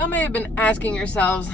Y'all may have been asking yourselves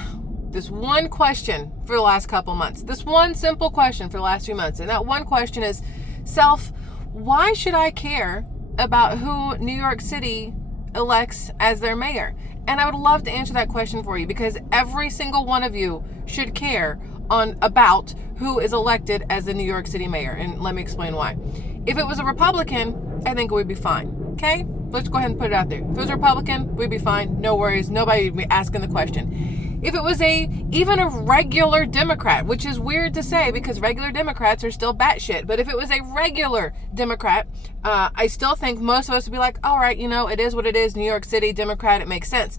this one question for the last couple months. This one simple question for the last few months. And that one question is, self, why should I care about who New York City elects as their mayor? And I would love to answer that question for you, because every single one of you should care about who is elected as the New York City mayor. And let me explain why. If it was a Republican, I think it would be fine. Okay? Let's go ahead and put it out there. If it was a Republican, we'd be fine. No worries. Nobody would be asking the question. If it was even a regular Democrat, which is weird to say because regular Democrats are still batshit, but if it was a regular Democrat, I still think most of us would be like, all right, it is what it is. New York City, Democrat, it makes sense.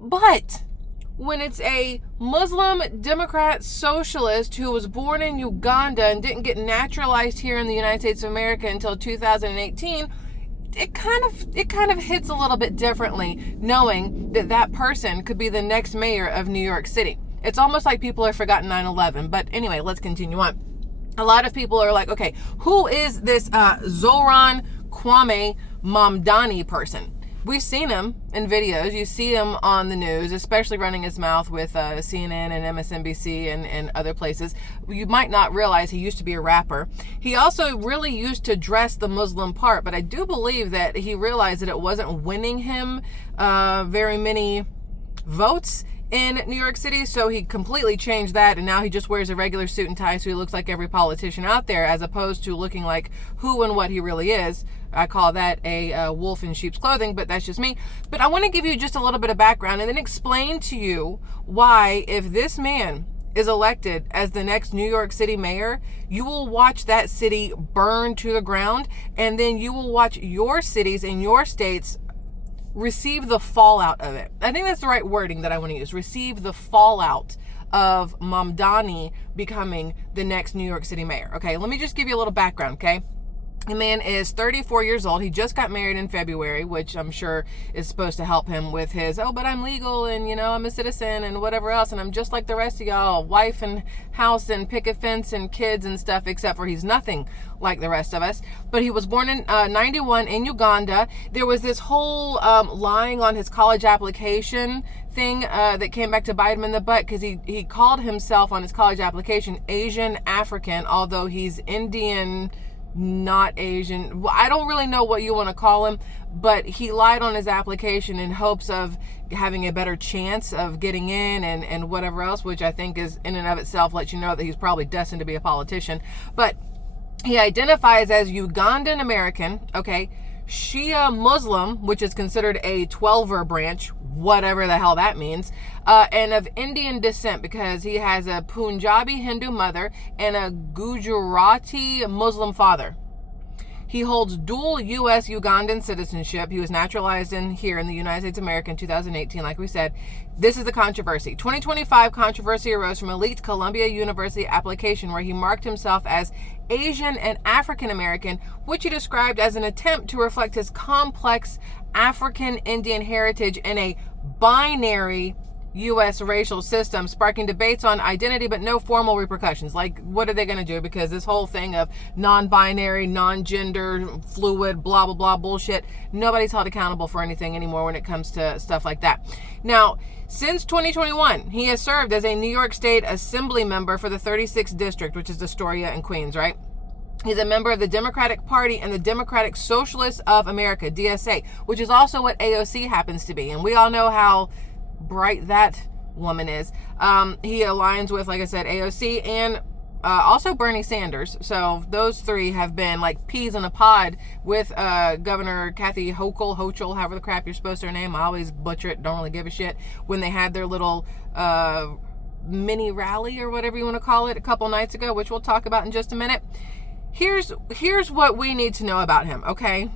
But when it's a Muslim Democrat socialist who was born in Uganda and didn't get naturalized here in the United States of America until 2018, it kind of hits a little bit differently knowing that person could be the next mayor of New York City. It's almost like people have forgotten 9/11. But anyway, let's continue on. A lot of people are like, okay, who is this Zoran Kwame Mamdani person? We've seen him in videos. You see him on the news, especially running his mouth with CNN and MSNBC and other places. You might not realize he used to be a rapper. He also really used to dress the Muslim part, but I do believe that he realized that it wasn't winning him very many votes in New York City, so he completely changed that, and now he just wears a regular suit and tie, so he looks like every politician out there, as opposed to looking like who and what he really is. I call that a wolf in sheep's clothing, but that's just me. But I want to give you just a little bit of background and then explain to you why, if this man is elected as the next New York City mayor, you will watch that city burn to the ground, and then you will watch your cities and your states receive the fallout of it. I think that's the right wording that I want to use. Receive the fallout of Mamdani becoming the next New York City mayor. Okay, let me just give you a little background, okay? The man is 34 years old. He just got married in February, which I'm sure is supposed to help him with his, but I'm legal and, I'm a citizen and whatever else. And I'm just like the rest of y'all, wife and house and picket fence and kids and stuff, except for he's nothing like the rest of us. But he was born in 91 in Uganda. There was this whole lying on his college application thing that came back to bite him in the butt, because he called himself on his college application Asian African, although he's Indian, not Asian. I don't really know what you want to call him, but he lied on his application in hopes of having a better chance of getting in and whatever else, which I think is in and of itself lets you know that he's probably destined to be a politician. But he identifies as Ugandan American, okay, Shia Muslim, which is considered a 12er branch, whatever the hell that means, and of Indian descent, because he has a Punjabi Hindu mother and a Gujarati Muslim father. He holds dual U.S. Ugandan citizenship. He was naturalized here in the United States of America in 2018, like we said. This is the controversy. 2025 controversy arose from a leaked Columbia University application where he marked himself as Asian and African American, which he described as an attempt to reflect his complex African Indian heritage in a binary U.S. racial system, sparking debates on identity but no formal repercussions. Like, what are they going to do? Because this whole thing of non-binary, non-gender, fluid, blah, blah, blah bullshit, nobody's held accountable for anything anymore when it comes to stuff like that. Now, since 2021, he has served as a New York State Assembly member for the 36th District, which is Astoria and Queens, right? He's a member of the Democratic Party and the Democratic Socialists of America, DSA, which is also what AOC happens to be. And we all know how bright that woman is. He aligns with, like I said, AOC and also Bernie Sanders. So those three have been like peas in a pod with Governor Kathy Hochul, however the crap you're supposed to her name. I always butcher it, don't really give a shit. When they had their little mini rally or whatever you want to call it a couple nights ago, which we'll talk about in just a minute. Here's what we need to know about him, okay?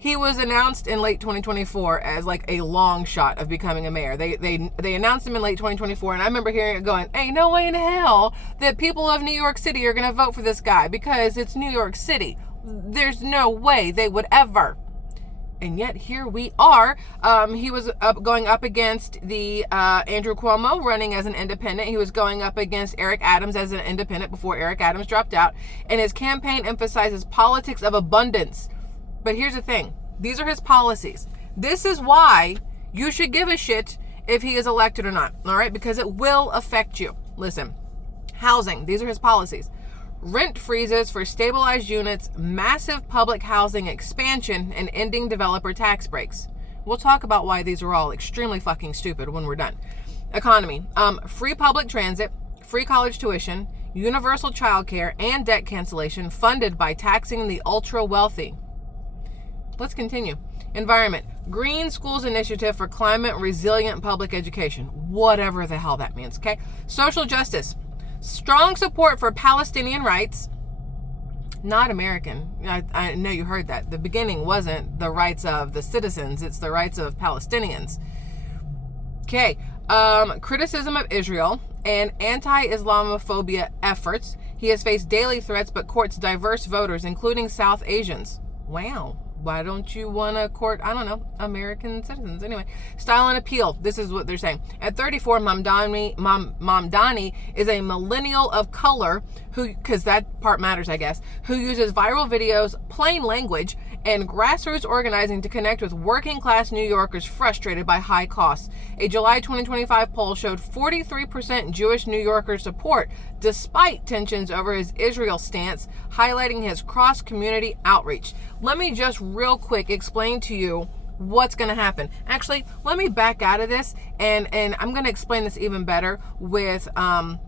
He was announced in late 2024 as like a long shot of becoming a mayor. They announced him in late 2024, and I remember hearing it going, "Ain't no way in hell that people of New York City are going to vote for this guy because it's New York City. There's no way they would ever." And yet here we are. He was going up against the Andrew Cuomo running as an independent. He was going up against Eric Adams as an independent before Eric Adams dropped out. And his campaign emphasizes politics of abundance. But here's the thing. These are his policies. This is why you should give a shit if he is elected or not, all right? Because it will affect you. Listen, housing, these are his policies. Rent freezes for stabilized units, massive public housing expansion, and ending developer tax breaks. We'll talk about why these are all extremely fucking stupid when we're done. Economy, free public transit, free college tuition, universal childcare, and debt cancellation funded by taxing the ultra wealthy. Let's continue. Environment, green schools initiative for climate resilient public education. Whatever the hell that means, okay? Social justice, strong support for Palestinian rights, not American. I know you heard that. The beginning wasn't the rights of the citizens, it's the rights of Palestinians. Okay, criticism of Israel and anti-Islamophobia efforts. He has faced daily threats but courts diverse voters, including South Asians. Wow. Why don't you want to court, I don't know, American citizens? Anyway, style and appeal. This is what they're saying. At 34, Mamdani is a millennial of color who, because that part matters, I guess, who uses viral videos, plain language, and grassroots organizing to connect with working class New Yorkers frustrated by high costs. A July 2025 poll showed 43% Jewish New Yorkers support, despite tensions over his Israel stance, highlighting his cross-community outreach. Let me just real quick explain to you what's going to happen. Actually, let me back out of this, and I'm going to explain this even better with a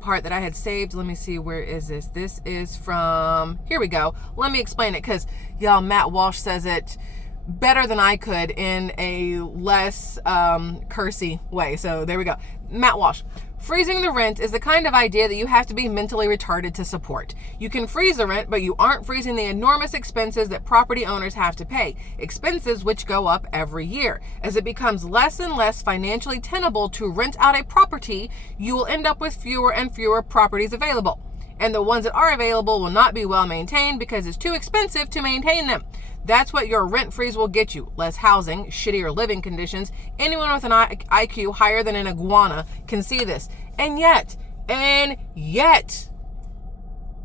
part that I had saved. Let me see, where is this? This is from, here we go. Let me explain it, because y'all, Matt Walsh says it better than I could in a less cursy way. So there we go. Matt Walsh. Freezing the rent is the kind of idea that you have to be mentally retarded to support. You can freeze the rent, but you aren't freezing the enormous expenses that property owners have to pay, expenses which go up every year. As it becomes less and less financially tenable to rent out a property, you will end up with fewer and fewer properties available. And the ones that are available will not be well maintained because it's too expensive to maintain them. That's what your rent freeze will get you. Less housing, shittier living conditions. Anyone with an IQ higher than an iguana can see this. And yet,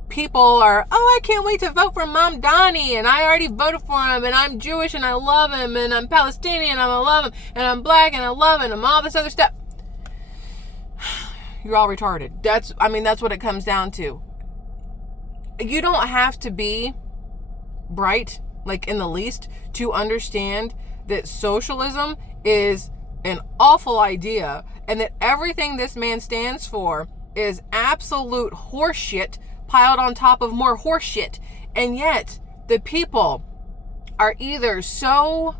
people are, oh, I can't wait to vote for Mamdani, and I already voted for him, and I'm Jewish and I love him, and I'm Palestinian and I love him, and I'm black and I love him, and all this other stuff. You're all retarded. That's what it comes down to. You don't have to be bright, like in the least, to understand that socialism is an awful idea and that everything this man stands for is absolute horseshit piled on top of more horseshit. And yet the people are either so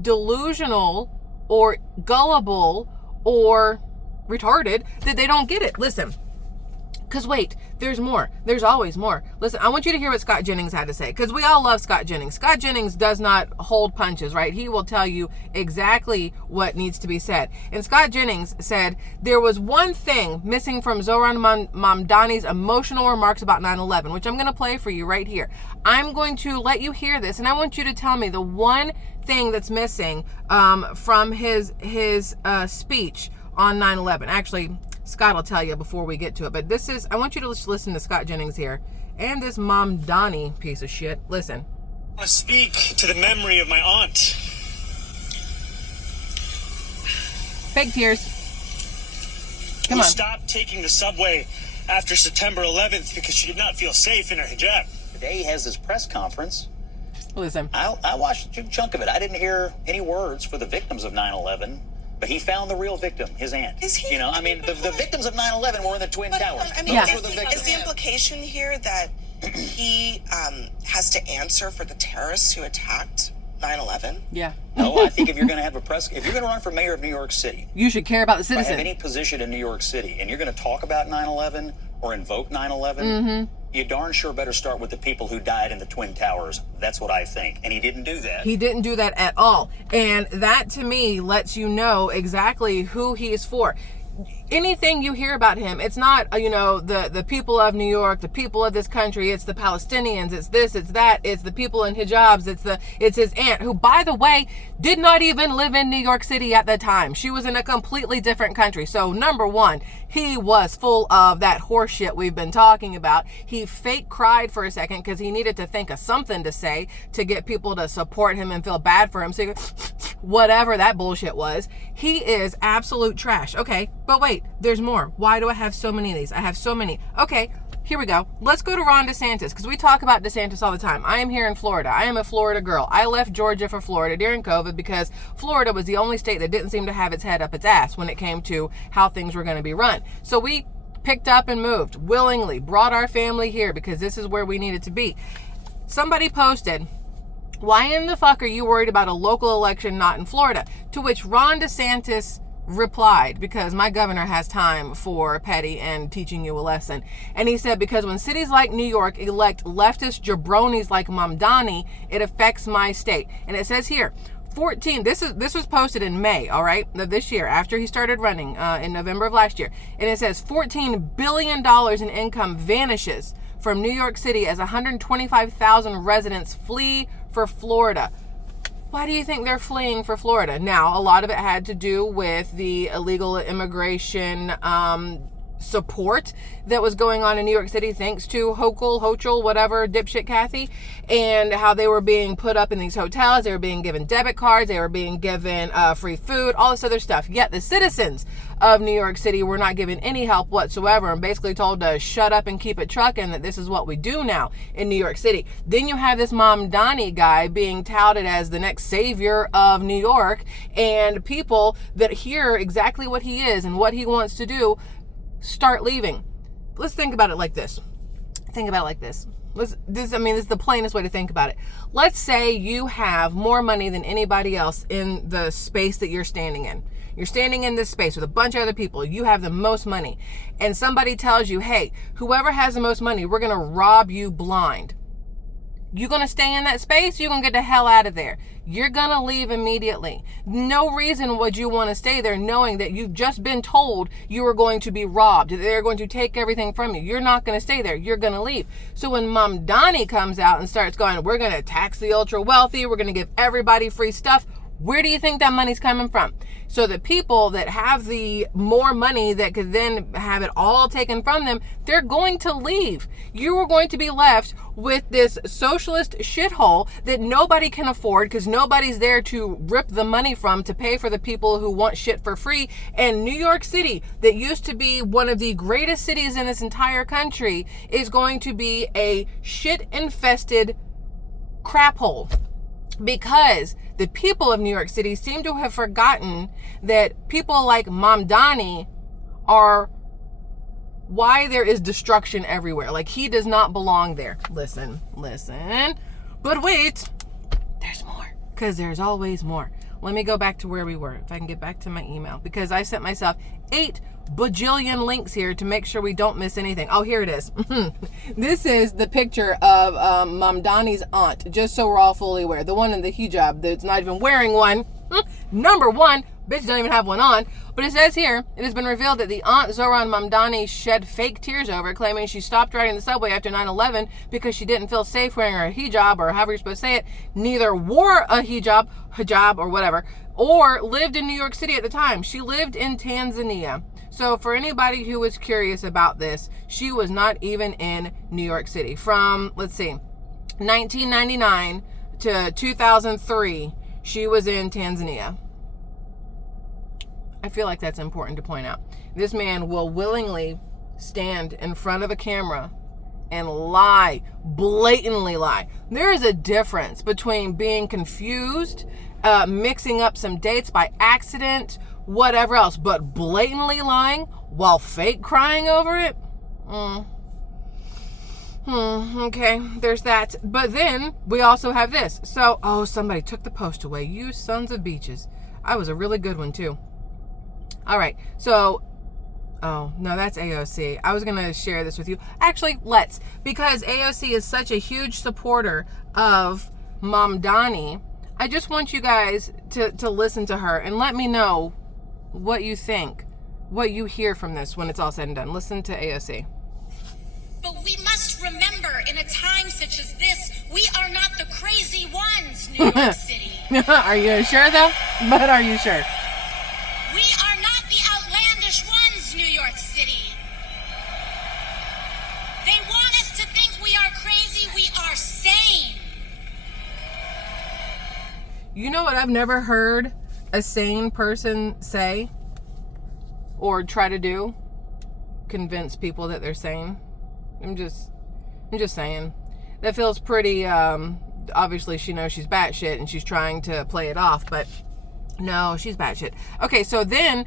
delusional or gullible or retarded that they don't get it. Listen, because wait, there's more. There's always more. Listen, I want you to hear what Scott Jennings had to say, because we all love Scott Jennings. Scott Jennings does not hold punches, right? He will tell you exactly what needs to be said. And Scott Jennings said, there was one thing missing from Zohran Mamdani's emotional remarks about 9/11, which I'm going to play for you right here. I'm going to let you hear this, and I want you to tell me the one thing that's missing from his speech on 9/11. Actually, Scott will tell you before we get to it, but I want you to just listen to Scott Jennings here and this Mamdani piece of shit. Listen. I want to speak to the memory of my aunt. Fake tears. Come on. Who stopped taking the subway after September 11th because she did not feel safe in her hijab. Today he has this press conference. Listen. I watched a chunk of it. I didn't hear any words for the victims of 9/11. But he found the real victim, his aunt. Is he? You know, I mean, the victims of 9/11 were in the Twin Towers. I mean, Yeah. is the implication here that he has to answer for the terrorists who attacked 9/11? Yeah. No, I think if you're going to run for mayor of New York City, You should care about the if I citizen. have any position in New York City, and you're going to talk about 9/11 or invoke 9/11, you darn sure better start with the people who died in the Twin Towers. That's what I think. And he didn't do that. He didn't do that at all. And that, to me, lets you know exactly who he is for. Anything you hear about him, it's not, the people of New York, the people of this country, it's the Palestinians, it's this, it's that, it's the people in hijabs, it's his aunt, who, by the way, did not even live in New York City at the time. She was in a completely different country. So, number one, he was full of that horseshit we've been talking about. He fake cried for a second because he needed to think of something to say to get people to support him and feel bad for him. So he goes, whatever that bullshit was. He is absolute trash. Okay, but wait, there's more. Why do I have so many of these? I have so many. Okay, here we go. Let's go to Ron DeSantis, because we talk about DeSantis all the time. I am here in Florida. I am a Florida girl. I left Georgia for Florida during COVID because Florida was the only state that didn't seem to have its head up its ass when it came to how things were going to be run. So we picked up and moved willingly, brought our family here because this is where we needed to be. Somebody posted, why in the fuck are you worried about a local election not in Florida? To which Ron DeSantis replied, because my governor has time for petty and teaching you a lesson. And he said, because when cities like New York elect leftist jabronis like Mamdani, it affects my state. And it says here, 14, this was posted in May, all right, of this year, after he started running in November of last year. And it says $14 billion in income vanishes from New York City as 125,000 residents flee for Florida. Why do you think they're fleeing for Florida? Now, a lot of it had to do with the illegal immigration support that was going on in New York City, thanks to Hochul, whatever, dipshit Kathy, and how they were being put up in these hotels. They were being given debit cards. They were being given free food, all this other stuff. Yet the citizens of New York City were not given any help whatsoever and basically told to shut up and keep it trucking, that this is what we do now in New York City. Then you have this Mamdani guy being touted as the next savior of New York, and people that hear exactly what he is and what he wants to do start leaving. Let's think about it like this. This is the plainest way to think about it. Let's say you have more money than anybody else in the space that you're standing in. You're standing in this space with a bunch of other people. You have the most money. And somebody tells you, hey, whoever has the most money, we're going to rob you blind. You going to stay in that space? You're going to get the hell out of there. You're going to leave immediately. No reason would you want to stay there knowing that you've just been told you are going to be robbed. They're going to take everything from you. You're not going to stay there. You're going to leave. So when Mamdani comes out and starts going, we're going to tax the ultra wealthy, we're going to give everybody free stuff, where do you think that money's coming from? So the people that have the more money that could then have it all taken from them, they're going to leave. You are going to be left with this socialist shithole that nobody can afford because nobody's there to rip the money from to pay for the people who want shit for free. And New York City, that used to be one of the greatest cities in this entire country, is going to be a shit-infested crap hole. Because the people of New York City seem to have forgotten that people like Mamdani are why there is destruction everywhere. Like, he does not belong there. Listen. But wait, there's more. Because there's always more. Let me go back to where we were. If I can get back to my email. Because I sent myself 8 bajillion links here to make sure we don't miss anything. Oh, here it is. This is the picture of Mamdani's aunt, just so we're all fully aware. The one in the hijab that's not even wearing one. Number one, bitch don't even have one on. But it says here, it has been revealed that the aunt Zohran Mamdani shed fake tears over, claiming she stopped riding the subway after 9/11 because she didn't feel safe wearing her hijab, or however you're supposed to say it, neither wore a hijab or whatever, or lived in New York City at the time. She lived in Tanzania. So for anybody who was curious about this, she was not even in New York City. From, 1999 to 2003, she was in Tanzania. I feel like that's important to point out. This man will willingly stand in front of a camera and lie, blatantly lie. There is a difference between being confused, mixing up some dates by accident, whatever else, but blatantly lying while fake crying over it? Okay, there's that. But then we also have this. So, somebody took the post away. You sons of beaches. I was a really good one too. All right, so, no, that's AOC. I was going to share this with you. Actually, let's. Because AOC is such a huge supporter of Mamdani, I just want you guys to listen to her and let me know what you think, what you hear from this when it's all said and done. Listen to AOC. But we must remember, in a time such as this, we are not the crazy ones, New York City. Are you sure, though? But are you sure? We are not the outlandish ones, New York City. They want us to think we are crazy. We are sane. You know what I've never heard a sane person say or try to do? Convince people that they're sane. I'm just saying. That feels pretty, obviously she knows she's batshit and she's trying to play it off, but no, she's batshit. Okay, so then,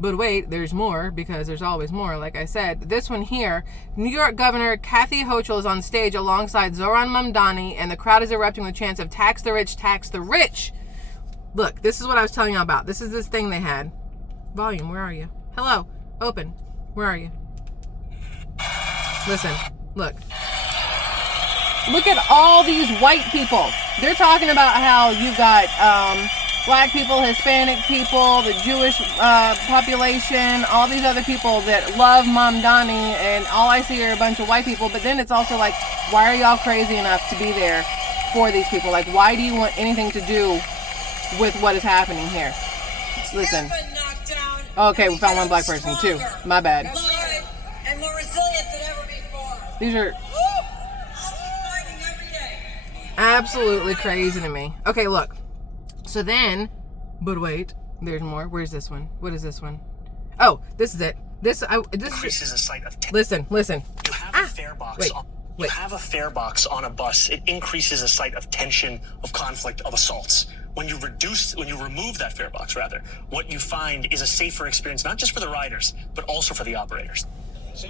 but wait, there's more, because there's always more, like I said. This one here, New York Governor Kathy Hochul is on stage alongside Zohran Mamdani, and the crowd is erupting with chants of tax the rich, tax the rich. Look, this is what I was telling you about. This is this thing they had. Volume, where are you? Hello, open. Where are you? Listen, look. Look at all these white people. They're talking about how you've got, Black people, Hispanic people, the Jewish population, all these other people that love Mamdani, and all I see are a bunch of white people. But then it's also like, why are y'all crazy enough to be there for these people? Like, why do you want anything to do with what is happening here? Listen. Okay, we found one black person too. My bad. And more resilient than ever before. These are absolutely crazy to me. Okay, look. So then, but wait, there's more. Where's this one? What is this one? Oh, this is it. This Increases a site of Listen. You have a fare box. You have a fare box on a bus. It increases a site of tension, of conflict, of assaults. When you remove that fare box, rather, what you find is a safer experience, not just for the riders, but also for the operators.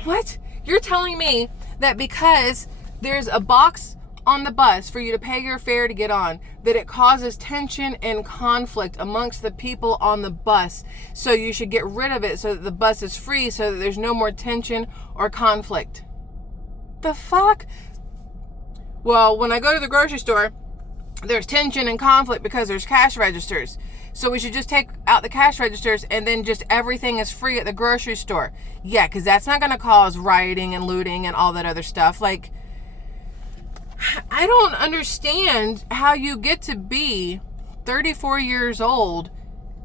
What? You're telling me that because there's a box on the bus for you to pay your fare to get on, that it causes tension and conflict amongst the people on the bus, so you should get rid of it so that the bus is free, so that there's no more tension or conflict? The fuck? Well, when I go to the grocery store, there's tension and conflict because there's cash registers. So we should just take out the cash registers and then just everything is free at the grocery store. Yeah, because that's not going to cause rioting and looting and all that other stuff. Like, I don't understand how you get to be 34 years old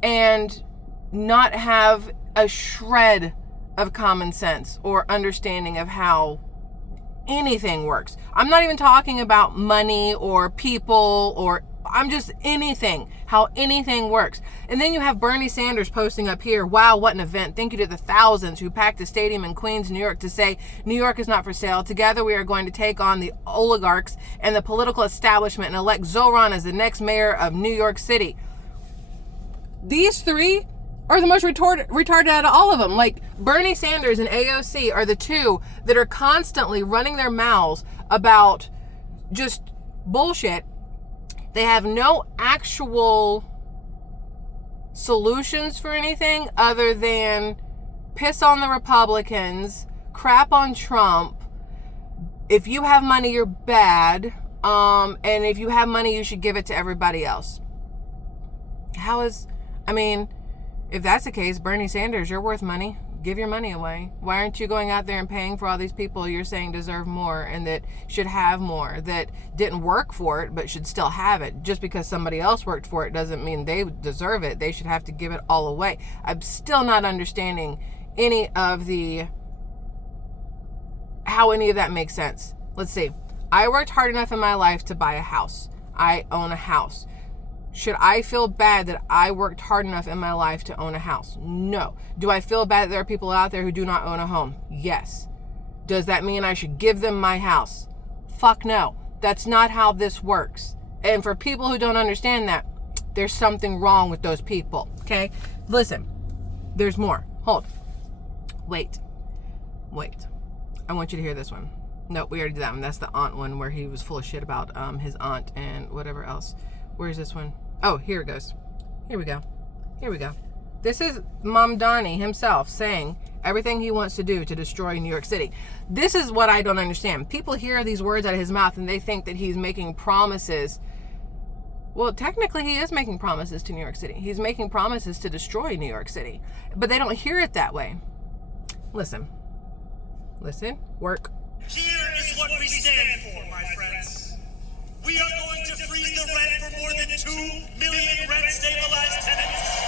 and not have a shred of common sense or understanding of how anything works. I'm not even talking about money or people, or I'm just anything, how anything works. And then you have Bernie Sanders posting up here, wow, what an event. Thank you to the thousands who packed a stadium in Queens, New York to say, New York is not for sale. Together we are going to take on the oligarchs and the political establishment and elect Zohran as the next mayor of New York City. These three are the most retarded out of all of them. Like, Bernie Sanders and AOC are the two that are constantly running their mouths about just bullshit. They have no actual solutions for anything other than piss on the Republicans, crap on Trump. If you have money, you're bad. And if you have money, you should give it to everybody else. If that's the case, Bernie Sanders, you're worth money. Give your money away. Why aren't you going out there and paying for all these people you're saying deserve more and that should have more, that didn't work for it but should still have it? Just because somebody else worked for it doesn't mean they deserve it. They should have to give it all away. I'm still not understanding how any of that makes sense. Let's see. I worked hard enough in my life to buy a house. I own a house. Should I feel bad that I worked hard enough in my life to own a house? No. Do I feel bad that there are people out there who do not own a home? Yes. Does that mean I should give them my house? Fuck no. That's not how this works. And for people who don't understand that, there's something wrong with those people. Okay? Listen. There's more. Hold. Wait. I want you to hear this one. No, we already did that one. That's the aunt one where he was full of shit about his aunt and whatever else. Where's this one? Oh, here it goes. Here we go. This is Mamdani himself saying everything he wants to do to destroy New York City. This is what I don't understand. People hear these words out of his mouth and they think that he's making promises. Well, technically he is making promises to New York City. He's making promises to destroy New York City. But they don't hear it that way. Listen. Work. Here is what we stand for, my friends. We are going to freeze the rent for more than 2 million rent-stabilized tenants.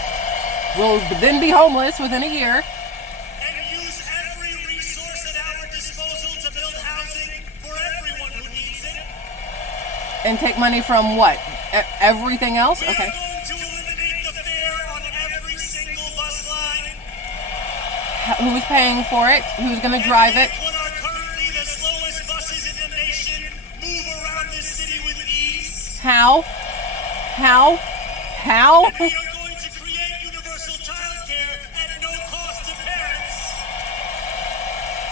We'll then be homeless within a year. And use every resource at our disposal to build housing for everyone who needs it. And take money from what? everything else? We Okay. are going to eliminate the fare on every single bus line. Who's paying for it? Who's going to drive it? What are currently the slowest buses in the nation move around this city with ease. How? How? How? We are going to create universal childcare at no cost to parents.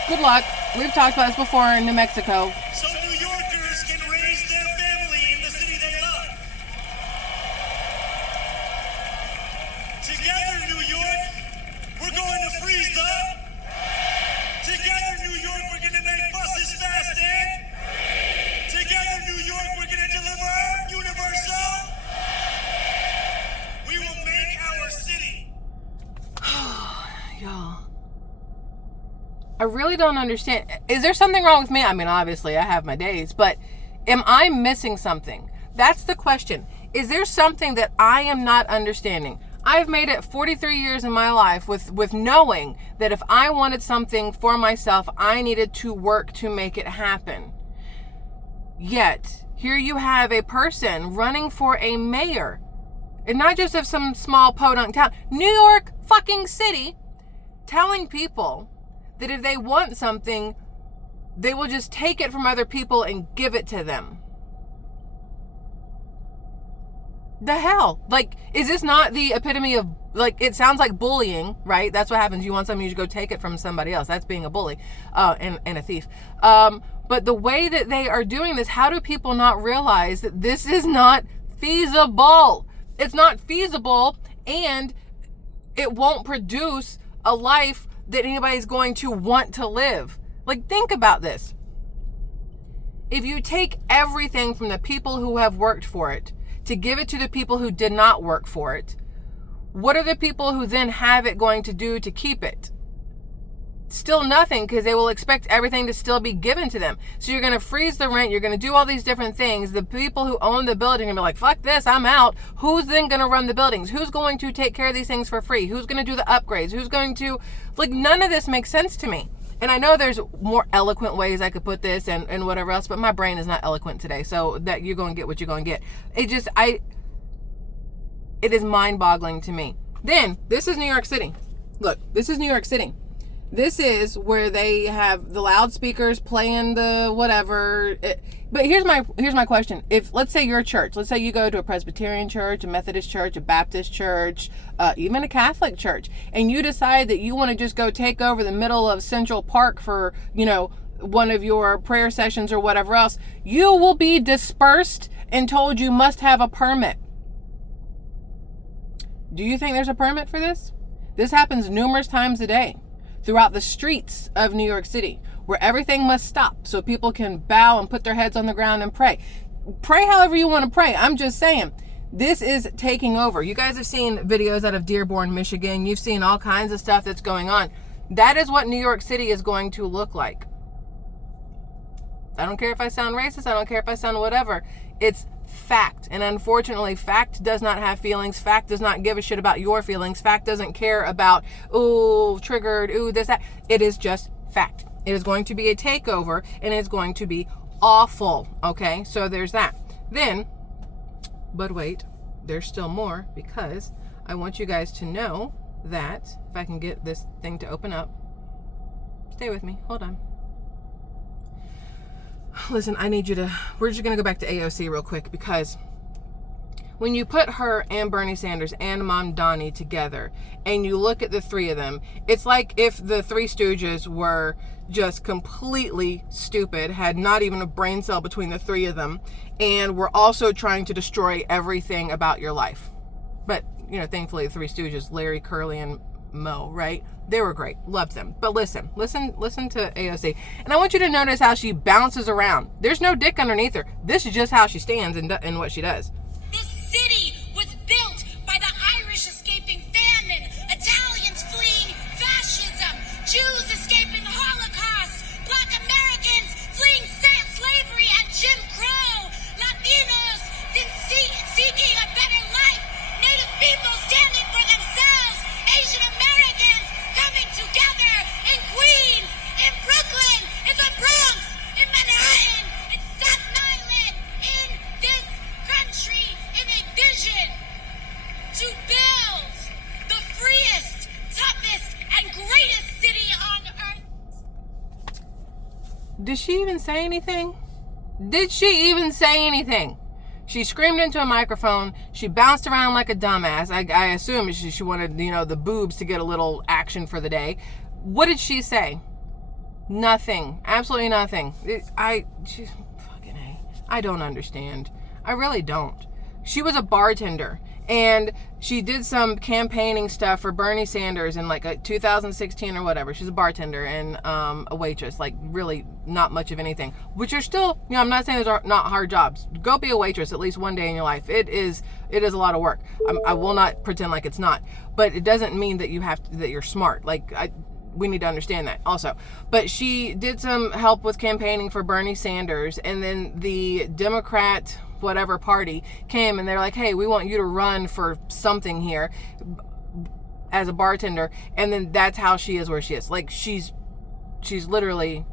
Good luck. We've talked about this before in New Mexico. So New Yorkers can raise their family in the city they love. Together, New York, we're going to freeze the. Together, New York, we're going to make buses fast and. Together, New York, we're going to deliver universal. We will make our city. Y'all. I really don't understand. Is there something wrong with me? I mean, obviously, I have my days, but am I missing something? That's the question. Is there something that I am not understanding? I've made it 43 years in my life with knowing that if I wanted something for myself, I needed to work to make it happen. Yet, here you have a person running for a mayor, and not just of some small podunk town, New York fucking city, telling people that if they want something, they will just take it from other people and give it to them. The hell? Like, is this not the epitome of, like, it sounds like bullying, right? That's what happens. You want something, you just go take it from somebody else. That's being a bully and a thief. But the way that they are doing this, how do people not realize that this is not feasible? It's not feasible, and it won't produce a life that anybody's going to want to live. Like, think about this. If you take everything from the people who have worked for it to give it to the people who did not work for it, what are the people who then have it going to do to keep it? Still nothing, because they will expect everything to still be given to them. So you're going to freeze the rent. You're going to do all these different things. The people who own the building are going to be like, fuck this, I'm out. Who's then going to run the buildings? Who's going to take care of these things for free? Who's going to do the upgrades? Who's going to, like, none of this makes sense to me. And I know there's more eloquent ways I could put this and whatever else, but my brain is not eloquent today. So that you're going to get what you're going to get. It is mind-boggling to me. Then, this is New York City. Look, this is New York City. This is where they have the loudspeakers playing the whatever. But here's my question. If, let's say you're a church, let's say you go to a Presbyterian church, a Methodist church, a Baptist church, even a Catholic church, and you decide that you want to just go take over the middle of Central Park for, one of your prayer sessions or whatever else, you will be dispersed and told you must have a permit. Do you think there's a permit for this? This happens numerous times a day throughout the streets of New York City, where everything must stop so people can bow and put their heads on the ground and pray. Pray however you want to pray. I'm just saying, this is taking over. You guys have seen videos out of Dearborn, Michigan. You've seen all kinds of stuff that's going on. That is what New York City is going to look like. I don't care if I sound racist. I don't care if I sound whatever. It's fact. And unfortunately, fact does not have feelings. Fact does not give a shit about your feelings. Fact doesn't care about, ooh, triggered, ooh, this, that. It is just fact. It is going to be a takeover, and it's going to be awful. Okay, so there's that. Then, but wait, there's still more, because I want you guys to know that, if I can get this thing to open up, stay with me, hold on. Listen, we're just going to go back to AOC real quick, because when you put her and Bernie Sanders and Mom Donnie together and you look at the three of them, it's like if the Three Stooges were just completely stupid, had not even a brain cell between the three of them, and were also trying to destroy everything about your life. But, thankfully the Three Stooges, Larry, Curly, and Mo, right? They were great. Loved them. But listen to AOC. And I want you to notice how she bounces around. There's no dick underneath her. This is just how she stands and what she does. This city was built by the Irish escaping famine, Italians fleeing fascism, Jews escaping the Holocaust, Black Americans fleeing slavery and Jim Crow, Latinos seeking a better life, Native people standing for themselves, Asian Americans coming together in Queens, in Brooklyn, in the Bronx, in Manhattan, in Staten Island, in this country. did she even say anything? Did she even say anything? She screamed into a microphone. She bounced around like a dumbass. I assume she wanted, the boobs to get a little action for the day. What did she say? Nothing. Absolutely nothing. I don't understand. I really don't. She was a bartender, and she did some campaigning stuff for Bernie Sanders in like 2016 or whatever. She's a bartender and a waitress, like really not much of anything, which are still, I'm not saying those are not hard jobs. Go be a waitress at least one day in your life. It is a lot of work. I will not pretend like it's not, but it doesn't mean that that you're smart. We need to understand that also. But she did some help with campaigning for Bernie Sanders, and then the Democrat whatever party came and they're like, hey, we want you to run for something here as a bartender, and then that's how she is where she is. Like, she's literally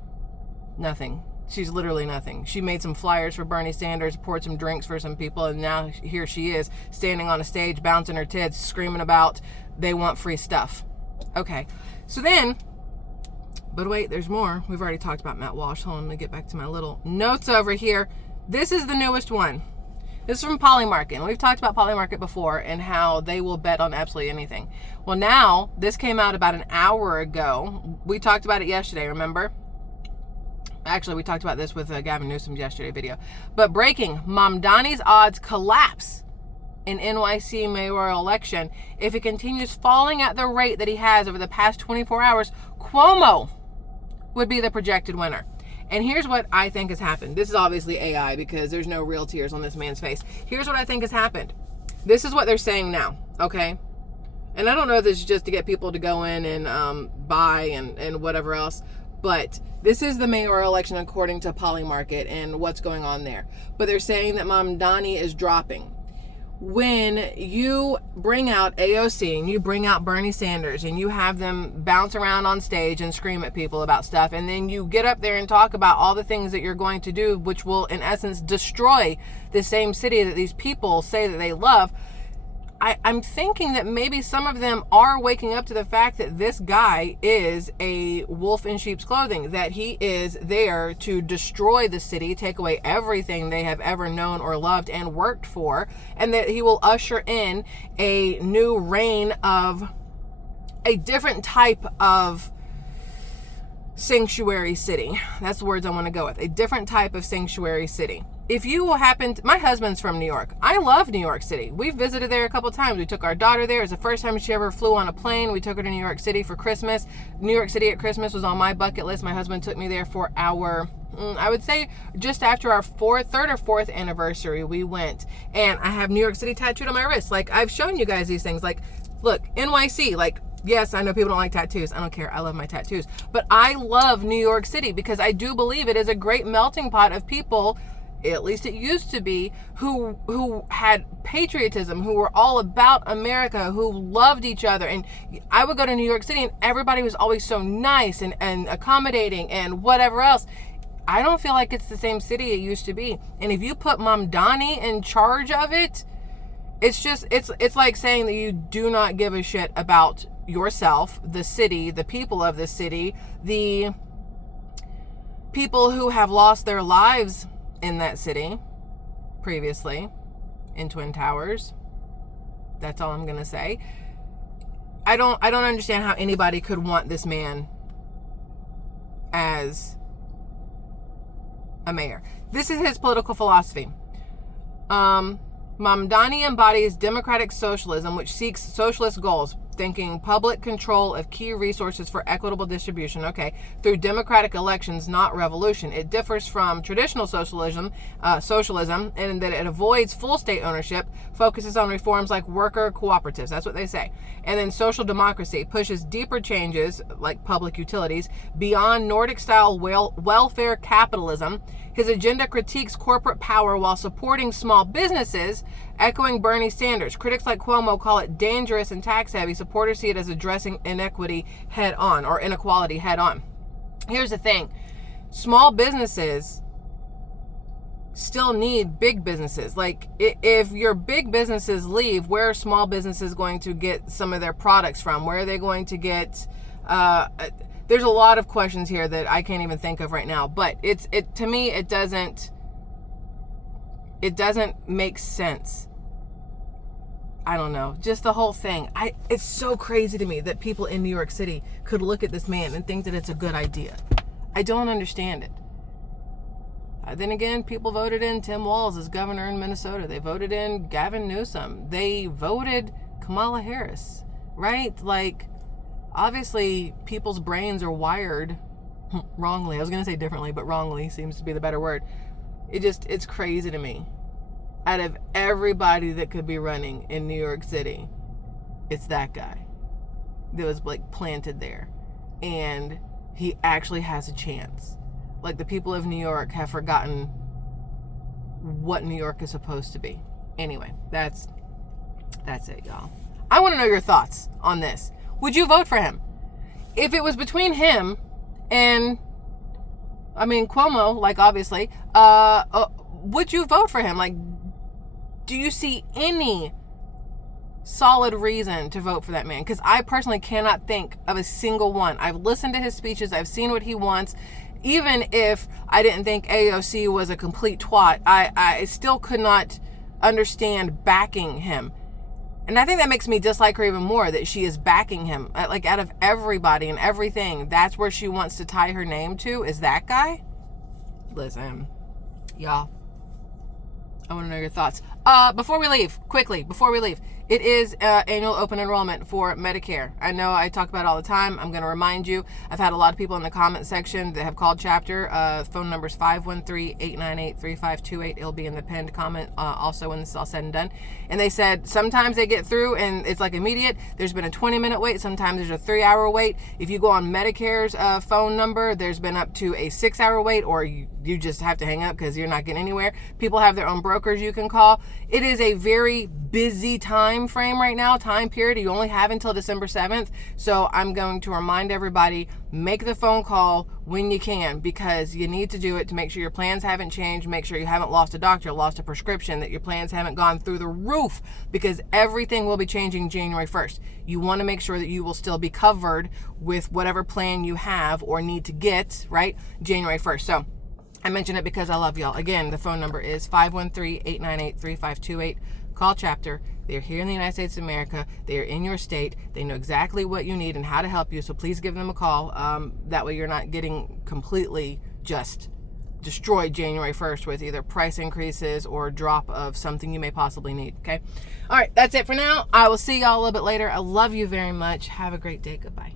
nothing. She's literally nothing. She made some flyers for Bernie Sanders, poured some drinks for some people, and now here she is standing on a stage, bouncing her tits, screaming about they want free stuff. Okay, so then, but wait, there's more. We've already talked about Matt Walsh. Hold on, let me get back to my little notes over here. This is the newest one. This is from Polymarket. And we've talked about Polymarket before and how they will bet on absolutely anything. Well, now, this came out about an hour ago. We talked about it yesterday, remember? Actually, we talked about this with Gavin Newsom's yesterday video. But breaking, Mamdani's odds collapse in NYC mayoral election. If it continues falling at the rate that he has over the past 24 hours, Cuomo would be the projected winner. And here's what I think has happened. This is obviously AI because there's no real tears on this man's face. Here's what I think has happened. This is what they're saying now, okay? And I don't know if this is just to get people to go in and buy and whatever else, but this is the mayoral election according to Polymarket and what's going on there. But they're saying that Mamdani is dropping. When you bring out AOC and you bring out Bernie Sanders and you have them bounce around on stage and scream at people about stuff, and then you get up there and talk about all the things that you're going to do, which will in essence destroy the same city that these people say that they love, I'm thinking that maybe some of them are waking up to the fact that this guy is a wolf in sheep's clothing, that he is there to destroy the city, take away everything they have ever known or loved and worked for, and that he will usher in a new reign of a different type of sanctuary city. That's the words I want to go with. A different type of sanctuary city. If you happen to, my husband's from New York. I love New York City. We've visited there a couple times. We took our daughter there. It was the first time she ever flew on a plane. We took her to New York City for Christmas. New York City at Christmas was on my bucket list. My husband took me there for our, I would say just after our third or fourth anniversary, we went. And I have New York City tattooed on my wrist. Like, I've shown you guys these things. Like, look, NYC, like, yes, I know people don't like tattoos. I don't care. I love my tattoos. But I love New York City because I do believe it is a great melting pot of people, at least it used to be, who had patriotism, who were all about America, who loved each other. And I would go to New York City and everybody was always so nice and accommodating and whatever else. I don't feel like it's the same city it used to be. And if you put Mamdani in charge of it, it's like saying that you do not give a shit about yourself, the city, the people of the city, the people who have lost their lives in that city previously in Twin Towers. That's all I'm gonna say. I don't understand how anybody could want this man as a mayor. This is his political philosophy. Mamdani embodies democratic socialism, which seeks socialist goals, thinking public control of key resources for equitable distribution, through democratic elections, not revolution. It differs from traditional socialism in that it avoids full state ownership, focuses on reforms like worker cooperatives. That's what they say. And then social democracy pushes deeper changes, like public utilities, beyond Nordic-style welfare capitalism. His agenda critiques corporate power while supporting small businesses, echoing Bernie Sanders. Critics like Cuomo call it dangerous and tax-heavy. Supporters see it as addressing inequality head-on. Here's the thing. Small businesses still need big businesses. Like, if your big businesses leave, where are small businesses going to get some of their products from? Where are they going to get... there's a lot of questions here that I can't even think of right now, but to me, it doesn't make sense. I don't know, just the whole thing. It's so crazy to me that people in New York City could look at this man and think that it's a good idea. I don't understand it. Then again, people voted in Tim Walz as governor in Minnesota. They voted in Gavin Newsom. They voted Kamala Harris, right? Like, obviously, people's brains are wired wrongly. I was going to say differently, but wrongly seems to be the better word. It's crazy to me. Out of everybody that could be running in New York City, it's that guy that was like planted there. And he actually has a chance. Like, the people of New York have forgotten what New York is supposed to be. Anyway, that's it, y'all. I want to know your thoughts on this. Would you vote for him? If it was between him and, Cuomo, like, obviously, would you vote for him? Like, do you see any solid reason to vote for that man? Because I personally cannot think of a single one. I've listened to his speeches. I've seen what he wants. Even if I didn't think AOC was a complete twat, I still could not understand backing him. And I think that makes me dislike her even more, that she is backing him. Like, out of everybody and everything, that's where she wants to tie her name to, is that guy? Listen, y'all, I want to know your thoughts. Before we leave, it is annual open enrollment for Medicare. I know I talk about it all the time. I'm going to remind you. I've had a lot of people in the comment section that have called chapter. Phone number is 513-898-3528. It'll be in the pinned comment also when this is all said and done. And they said sometimes they get through and it's like immediate. There's been a 20-minute wait. Sometimes there's a 3-hour wait. If you go on Medicare's phone number, there's been up to a 6-hour wait, or you just have to hang up because you're not getting anywhere. People have their own brokers you can call. It is a very busy time frame right now, time period. You only have until December 7th. So I'm going to remind everybody, make the phone call when you can, because you need to do it to make sure your plans haven't changed, make sure you haven't lost a doctor, lost a prescription, that your plans haven't gone through the roof, because everything will be changing January 1st. You want to make sure that you will still be covered with whatever plan you have or need to get, right, January 1st. So I mention it because I love y'all. Again, the phone number is 513-898-3528. Call chapter. They're here in the United States of America. They are in your state. They know exactly what you need and how to help you. So please give them a call. That way you're not getting completely just destroyed January 1st with either price increases or drop of something you may possibly need. Okay. All right. That's it for now. I will see y'all a little bit later. I love you very much. Have a great day. Goodbye.